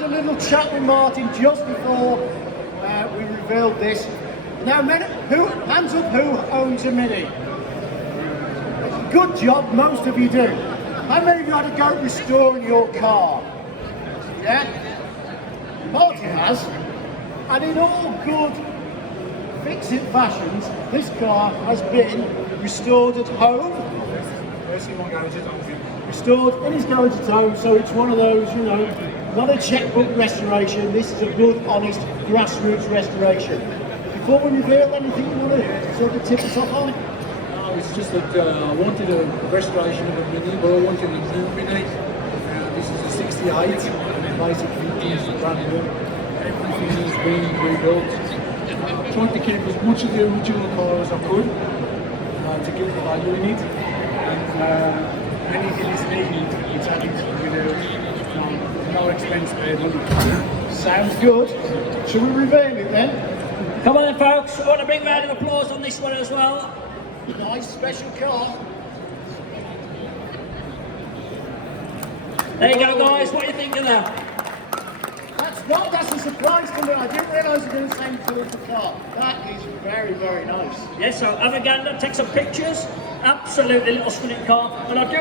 had a little chat with Martin just before we revealed this. Now, hands up who owns a Mini? Good job, most of you do. How many of you had to go restoring your car? Yeah? Martin has. And in all good fix-it fashions, this car has been restored at home. Restored in his garage at home, so it's one of those, you know, not a checkbook restoration. This is a good, honest, grassroots restoration. Before we reveal anything, you want to sort of tip us off on? No, it's just that I wanted a restoration of a Mini, but I wanted a new Mini. This is a 68, basically it's brand new. Everything is being rebuilt. I tried to keep as much of the original car as I could to give the value in it. And anything is needed, it's added with no expense paid money. Sounds good. Shall we reveal it then? Come on then folks, I want a big round of applause on this one as well. Nice special car. There you go guys, what do you think of that? That's a surprise to me. I didn't realise you were doing the same tool for car. That is very, very nice. Yes, so have a gander, take some pictures. Absolutely little stunning car. And I do